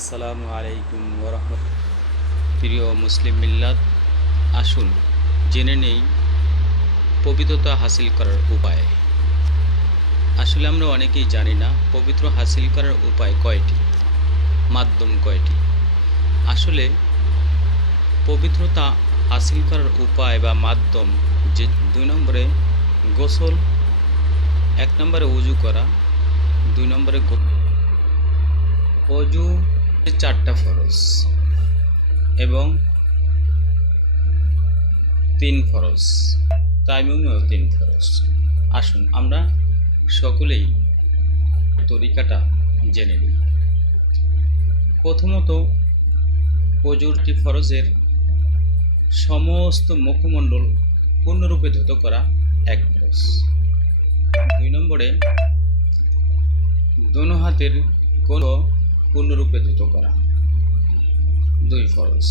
আসসালামু আলাইকুম ওরহমতুল্লাহ। প্রিয় মুসলিম মিল্লাত, আসুন জেনে নেই পবিত্রতা হাসিল করার উপায়। আসলে আমরা অনেকেই জানি না পবিত্র হাসিল করার উপায় কয়টি, মাধ্যম কয়টি। আসলে পবিত্রতা হাসিল করার উপায় বা মাধ্যম যে 2 নম্বরে গোসল, 1 নম্বরে উজু করা, 2 নম্বরে অজু 4টা ফরজ এবং 3 ফরজ, তায়াম্মুমেও 3 ফরজ। আসুন আমরা সকলেই তরিকাটা জেনে নিই। প্রথমত, অজুরটি ফরজের সমস্ত মুখমণ্ডল পূর্ণরূপে ধৌত করা 1 ফরজ। 2 নম্বরে দোনো হাতের কোণ পূর্ণরূপে ধৌত করা 2 ফরজ।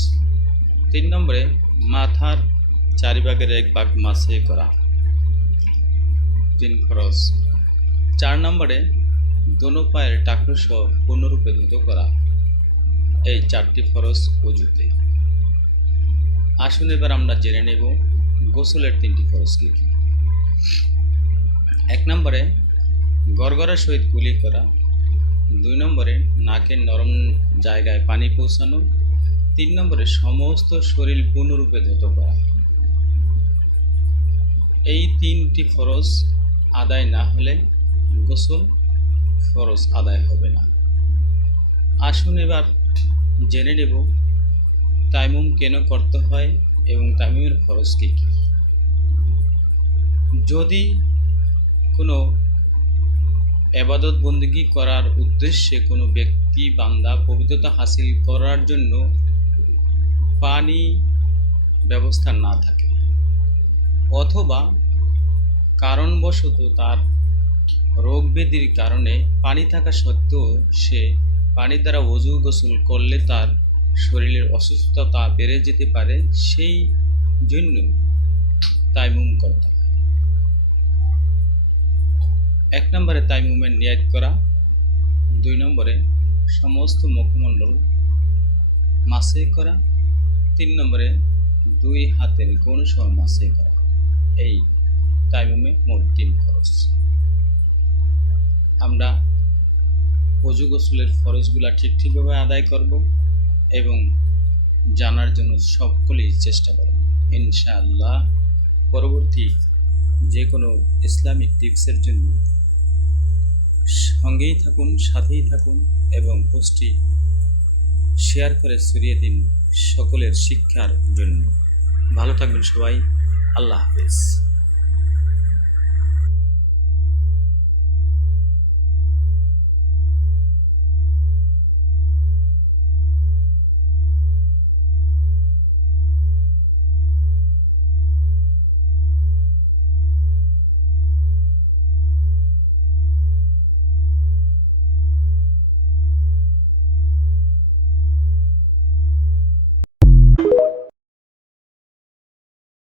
3 নম্বরে মাথার 4 ভাগের 1 ভাগ মাসে করা 3 ফরজ। 4 নম্বরে দোনো পায়ের টাকনু সহ পূর্ণরূপে ধৌত করা, এই 4টি ফরজ অজুতে। আসুন এবার আমরা জেনে নেব গোসলের 3টি ফরজ কী কী। 1 নম্বরে গড়গড়ার সহিত কুলি করা, 2 নম্বরে নাকের নরম জায়গায় পানি পৌঁছানো, 3 নম্বরে সমস্ত শরীর পূর্ণরূপে ধৌত করা। এই 3টি ফরজ আদায় না হলে গোসল ফরজ আদায় হবে না। আসুন এবার জেনে নেব তায়াম্মুম কেন করতে হয় এবং তায়াম্মুমের ফরজ কী কী। যদি কোনো ইবাদত বন্দেগী করার উদ্দেশ্যে কোনো ব্যক্তি বান্দা পবিত্রতা হাসিল করার জন্য পানি ব্যবস্থা না থাকে, অথবা কারণবশত তার রোগ ব্যাধির কারণে পানি থাকা সত্ত্বেও সে পানির দ্বারা ওযু গোসল করলে তার শরীরের অসুস্থতা বেড়ে যেতে পারে, সেই জন্য তায়াম্মুম করতে হয়। 1 নম্বরে তায়াম্মুমের নিয়ত করা, 2 নম্বরে সমস্ত মুখমণ্ডল মাসে করা, 3 নম্বরে 2 হাতের কোণ সহ মাসে করা। এই তায়াম্মুমে মোট 3 ফরজ। আমরা ওযু গোসলের ফরজগুলা ঠিকভাবে আদায় করব এবং জানার জন্য সকলেই চেষ্টা করব। ইনশাআল্লাহ পরবর্তী যে কোনো ইসলামিক টিপসের জন্য সঙ্গেই থাকুন, সাথেই থাকুন এবং পোস্টটি শেয়ার করে ছড়িয়ে দিন সকলের শিক্ষার জন্য। ভালো থাকবেন সবাই। আল্লাহ হাফেজ।